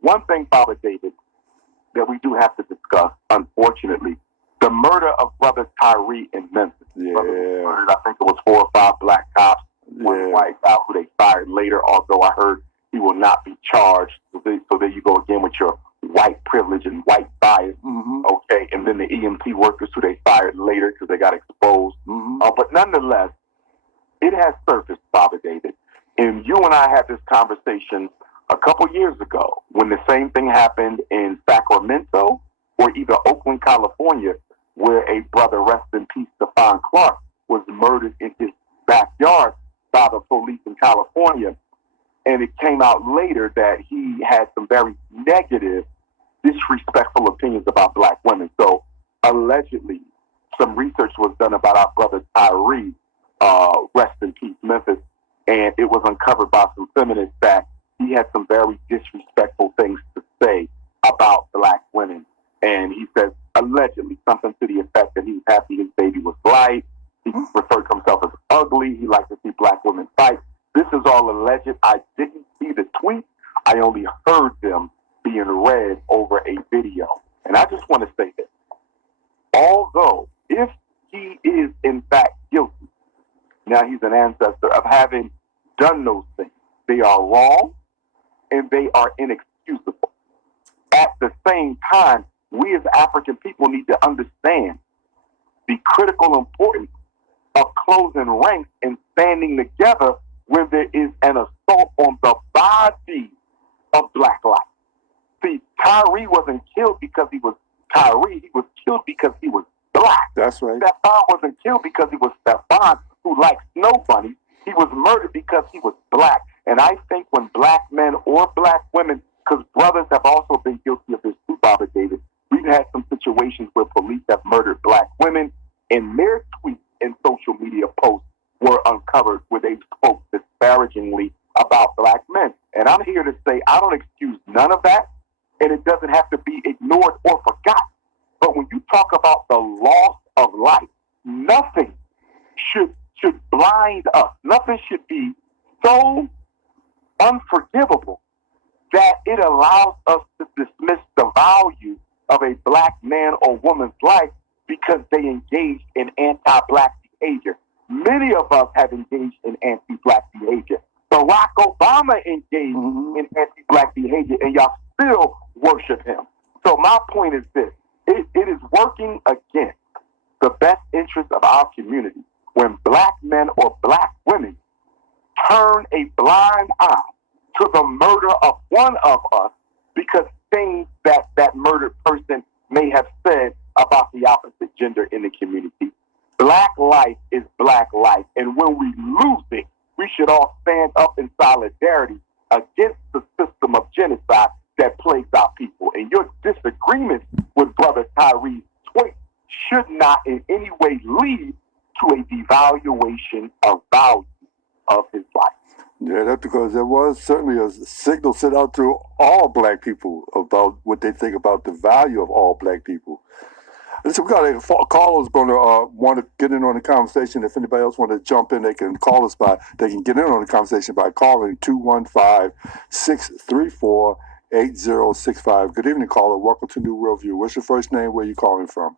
one thing, Father David, that we do have to discuss, unfortunately, the murder of Brother Tyre in Memphis. Yeah. Brother was murdered, I think it was 4 or 5 black cops, one white guy who they fired later, although I heard he will not be charged. So there you go again with your white privilege and white bias. Mm-hmm. Okay, and then the EMT workers who they fired later because they got exposed. Mm-hmm. But nonetheless, it has surfaced, Father David. And you and I had this conversation a couple years ago when the same thing happened in Sacramento or either Oakland, California, where a brother, rest in peace, Stephon Clark, was murdered in his backyard by the police in California. And it came out later that he had some very negative, disrespectful opinions about black women. So allegedly, some research was done about our brother Tyre, rest in peace, Memphis, and it was uncovered by some feminists that he had some very disrespectful things to say about black women. And he says, allegedly, something to the effect that he was happy his baby was light. He referred to himself as ugly. He liked to see black women fight. This is all alleged. I didn't see the tweet. I only heard them being read over a video. And I just want to say this. Although, if he is in fact guilty, now he's an ancestor of having done those things, they are wrong and they are inexcusable. At the same time, we as African people need to understand the critical importance of closing ranks and standing together when there is an assault on the body of black life. See, Tyre wasn't killed because he was Tyre. He was killed because he was black. That's right. Stephon wasn't killed because he was Stephon, who likes snow bunnies. He was murdered because he was black. And I think when black men or black women, because brothers have also been guilty of this too, Father David, we've had some situations where police have murdered black women, and their tweets and social media posts were uncovered where they spoke disparagingly about black men. And I'm here to say I don't excuse none of that, and it doesn't have to be ignored or forgotten. But when you talk about the loss of life, nothing should blind us. Nothing should be so unforgivable that it allows us to dismiss the value of a black man or woman's life because they engaged in anti-black behavior. Many of us have engaged in anti-black behavior. Barack Obama engaged in anti-black behavior, and y'all still worship him. So my point is this. It is working against the best interest of our community when black men or black women turn a blind eye to the murder of one of us because things that murdered person may have said about the opposite gender in the community. Black life is black life, and when we lose it, we should all stand up in solidarity against the system of genocide that plagues our people. And your disagreement with Brother Tyre's tweet should not in any way lead to a devaluation of value of his life. Yeah, that's because there was certainly a signal sent out to all black people about what they think about the value of all black people. So we got a caller who's going to want to get in on the conversation. If anybody else want to jump in, they can call us they can get in on the conversation by calling 215-634-8065. Good evening, caller. Welcome to New World View. What's your first name? Where are you calling from?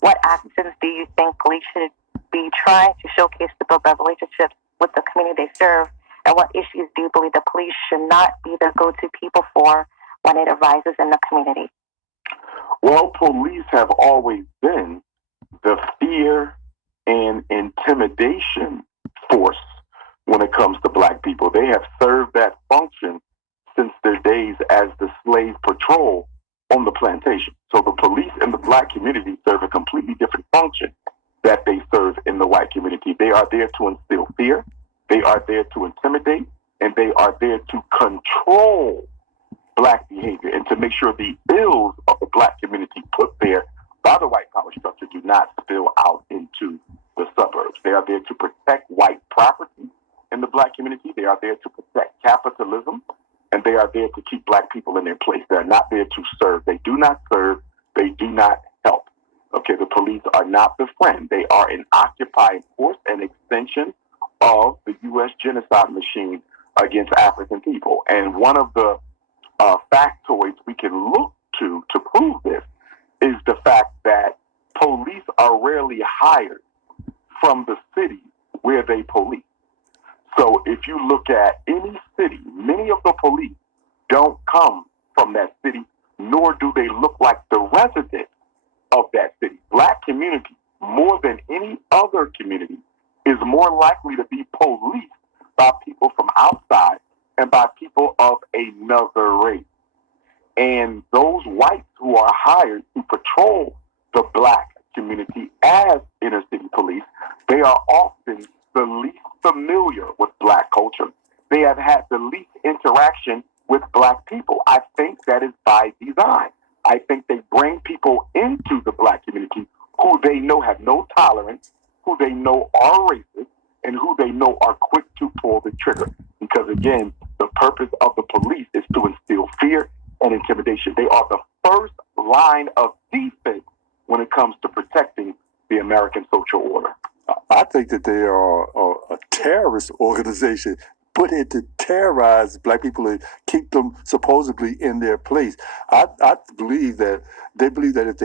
What actions do you think police should be trying to showcase to build better relationships with the community they serve? And what issues do you believe the police should not be the go-to people for when it arises in the community? Well, police have always been the fear and intimidation force when it comes to black people. They have served that function since their days as the slave patrol on the plantation. So the police in the black community serve a completely different function that they serve in the white community. They are there to instill fear, they are there to intimidate, and they are there to control black behavior and to make sure the ills of the black community put there by the white power structure do not spill out into the suburbs. They are there to protect white property in the black community. They are there to protect capitalism, and they are there to keep black people in their place. They are not there to serve. They do not serve. They do not help. Okay, the police are not the friend. They are an occupying force, an extension of the U.S. genocide machine against African people. And one of the factoids we can look to prove this is the fact that police are rarely hired from the city where they police. So if you look at any city, many of the police don't come from that city, nor do they look like the residents of that city. Black community, more than any other community, is more likely to be policed by people from outside and by people of another race. And those whites who are hired to patrol the black community as inner city police, they are often the least familiar with black culture. They have had the least interaction with black people. I think that is by design. I think they bring people into the black community who they know have no tolerance, who they know are racist, and who they know are quick to pull the trigger. Because again, the purpose of the police is to instill fear and intimidation. They are the first line of defense when it comes to protecting the American social order. I think that they are a terrorist organization put in to terrorize black people and keep them supposedly in their place. I believe that they believe that if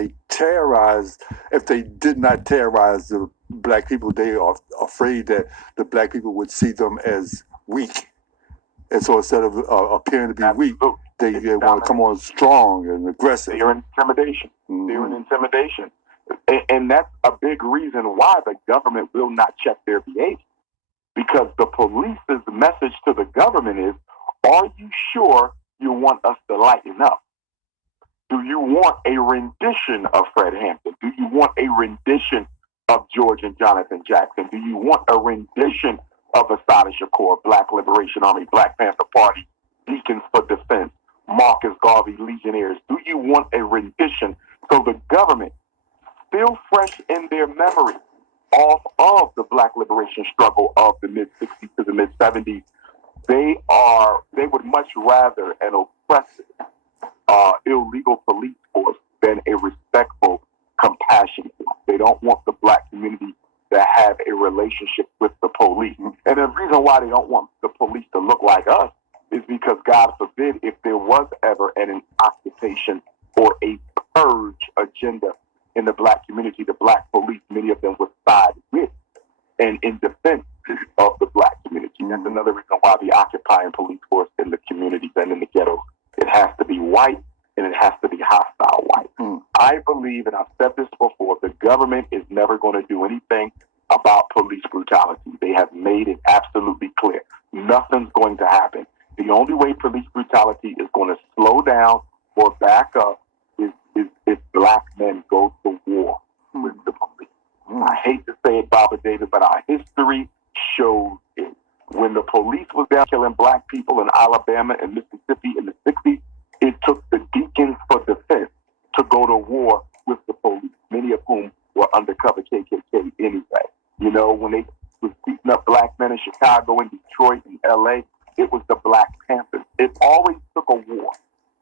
they did not terrorize the black people, they are afraid that the black people would see them as weak. And so instead of appearing to be weak, they want to come on strong and aggressive. They're intimidation. Mm-hmm. They're an intimidation. And that's a big reason why the government will not check their behavior. Because the police's message to the government is, are you sure you want us to lighten up? Do you want a rendition of Fred Hampton? Do you want a rendition of George and Jonathan Jackson? Do you want a rendition of Assata Shakur, Black Liberation Army, Black Panther Party, Deacons for Defense, Marcus Garvey Legionnaires? Do you want a rendition? So the government, still fresh in their memory, off of the black liberation struggle of the mid-60s to the mid-70s, they would much rather an oppressive, illegal police force than a respectful, compassionate force. They don't want the black community to have a relationship with the police. And the reason why they don't want the police to look like us is because, God forbid, if there was ever an occupation or a purge agenda in the black community, the black police, many of them would side with and in defense of the black community. That's another reason why the occupying police force in the communities and in the ghettos, it has to be white and it has to be hostile white. I believe, and I've said this before, the government is never going to do anything about police brutality. They have made it absolutely clear. Nothing's going to happen. The only way police brutality is going to slow down or back up is if black men go to war with the police. I hate to say it, Baba David, but our history shows it. When the police was down killing black people in Alabama and Mississippi in the 60s, it took the Deacons for Defense to go to war with the police, many of whom were undercover KKK anyway. You know, when they was beating up black men in Chicago and Detroit and LA, it was the Black Panthers. It always took a war.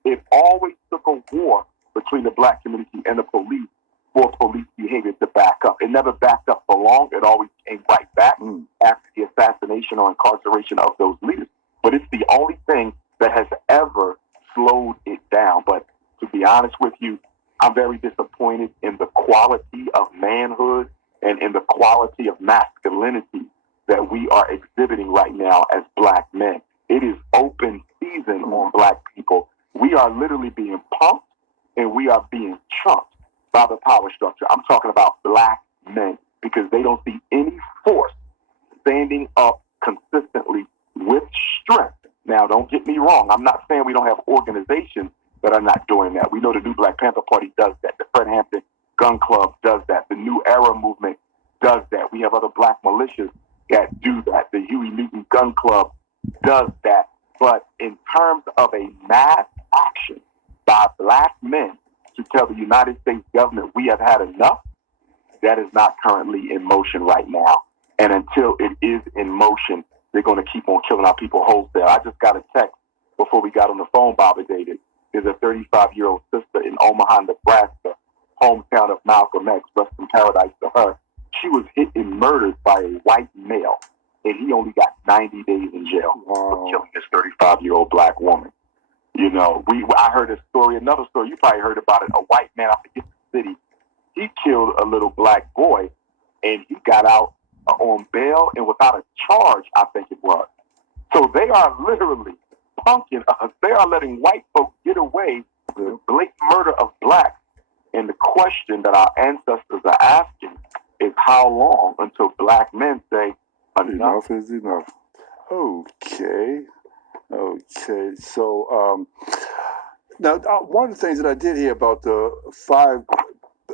It always took a war between the black community and the police for police behavior to back up. It never backed up for long. It always came right back after the assassination or incarceration of those leaders. But it's the only thing that has ever slowed it down. But to be honest with you, I'm very disappointed in the quality of manhood and in the quality of masculinity that we are exhibiting right now as black men. It is open season on black people. We are literally being pumped and we are being chunked by the power structure. I'm talking about black men because they don't see any force standing up consistently with strength. Now, don't get me wrong. I'm not saying we don't have organizations that are not doing that. We know the new Black Panther Party does that. The Fred Hampton Gun Club does that. The New Era Movement does that. We have other black militias that do that. The Huey Newton Gun Club does that. But in terms of a mass action by black men to tell the United States government we have had enough, that is not currently in motion right now. And until it is in motion, they're going to keep on killing our people wholesale. I just got a text before we got on the phone, Baba David. There's a 35-year-old sister in Omaha, Nebraska, hometown of Malcolm X, rest in paradise to her. She was hit and murdered by a white male, and he only got 90 days in jail for killing this 35-year-old black woman. You know, I heard another story, you probably heard about it. A white man, I forget the city, he killed a little black boy, and he got out on bail and without a charge, I think it was. So they are literally punking us. They are letting white folks get away with blatant murder of blacks. And the question that our ancestors are asking is how long until black men say, enough is enough. Okay. So now one of the things that I did hear about the 5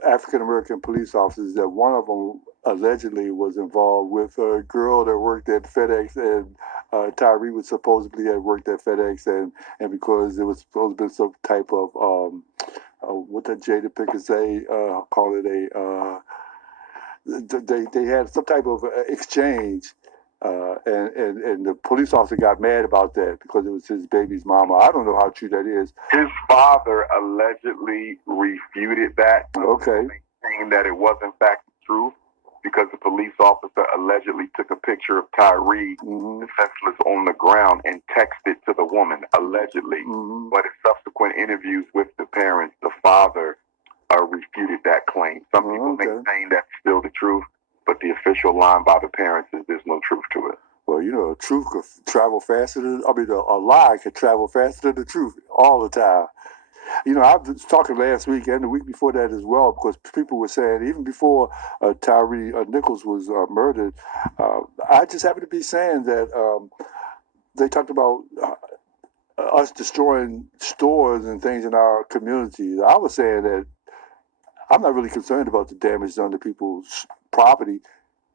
African-American police officers, that one of them allegedly was involved with a girl that worked at FedEx, and Tyre was supposedly had worked at FedEx, and because it was supposed to be some type of what did Jada Pinkett say? Call it they had some type of exchange, and the police officer got mad about that because it was his baby's mama. I don't know how true that is. His father allegedly refuted that. Okay. Saying that it was in fact true, because the police officer allegedly took a picture of Tyre defenseless on the ground and texted to the woman, allegedly. But in subsequent interviews with the parents, the father refuted that claim. Some people maintain that's still the truth, but the official line by the parents is there's no truth to it. Well, you know, truth could travel faster than, a lie could travel faster than the truth all the time. You know, I was talking last week and the week before that as well, because people were saying, even before Tyre Nichols was murdered, I just happened to be saying that they talked about us destroying stores and things in our communities. I was saying that I'm not really concerned about the damage done to people's property,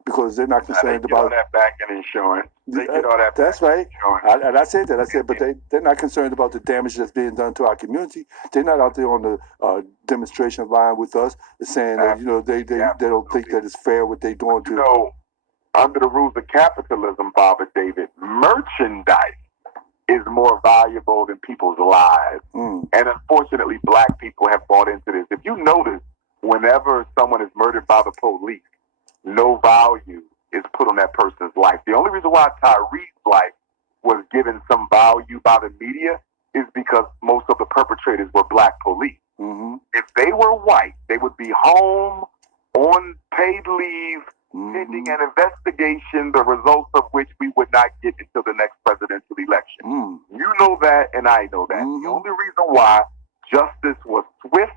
because they're not concerned about all that back in insurance. They get all that. That's right. I said that. I said, but they're not concerned about the damage that's being done to our community. They're not out there on the demonstration line with us, saying that, you know, they don't think that it's fair what they're doing to. You know, under the rules of capitalism, Bob and David, merchandise is more valuable than people's lives. And unfortunately, black people have bought into this. If you notice, whenever someone is murdered by the police, no value is put on that person's life. The only reason why Tyre's life was given some value by the media is because most of the perpetrators were black police. If they were white, they would be home on paid leave, pending an investigation, the results of which we would not get until the next presidential election. You know that, and I know that. The only reason why justice was swift,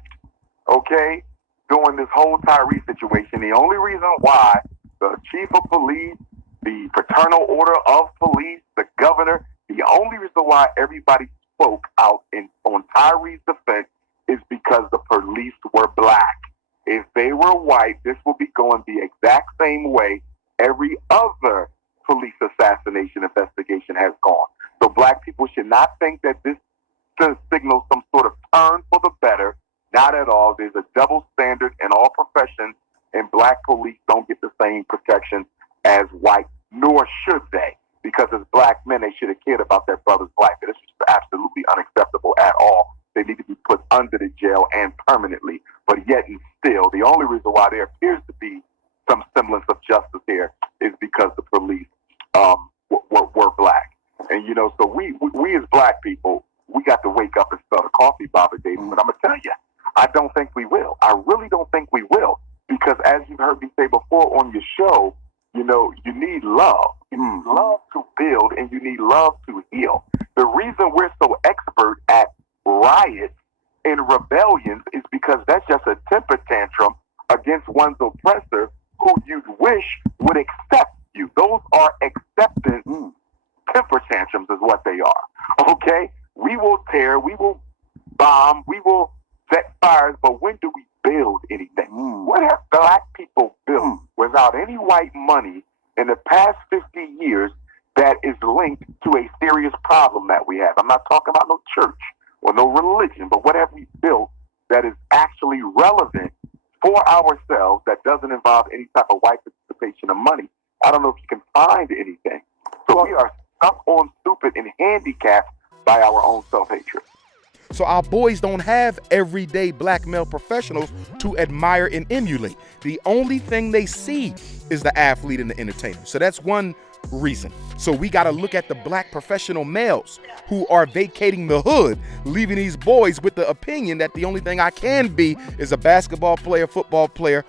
during this whole Tyre situation, the only reason why the chief of police, the fraternal order of police, the governor, the only reason why everybody spoke out on Tyre's defense is because the police were black. If they were white, this will be going the exact same way every other police assassination investigation has gone. So black people should not think that this signals some sort of turn for the better. Not at all. There's a double standard in all professions, and black police don't get the same protection as white, nor should they, because as black men, they should have cared about their brother's life. This is absolutely unacceptable at all. They need to be put under the jail and permanently. But yet and still, the only reason why there appears to be some semblance of justice here is because the police were black. And, you know, so we as black people, we got to wake up and start a coffee, Bob and David. But I'm going to tell you, I don't think we will. I really don't think we will. Because as you've heard me say before on your show, you know, you need love. You need love to build, and you need love to heal. The reason we're so expert at riots and rebellions is because that's just a temper tantrum against one's oppressor who you'd wish would accept you. Those are acceptance temper tantrums is what they are. Okay? We will tear, we will bomb, we will set fires, but when do we build anything? What have black people built without any white money in the past 50 years that is linked to a serious problem that we have? I'm not talking about no church or no religion, but what have we built that is actually relevant for ourselves that doesn't involve any type of white participation of money? I don't know if you can find anything. So we are stuck on stupid and handicapped by our own self-hatred. So our boys don't have everyday black male professionals to admire and emulate. The only thing they see is the athlete and the entertainer. So that's one reason. So we got to look at the black professional males who are vacating the hood, leaving these boys with the opinion that the only thing I can be is a basketball player, football player,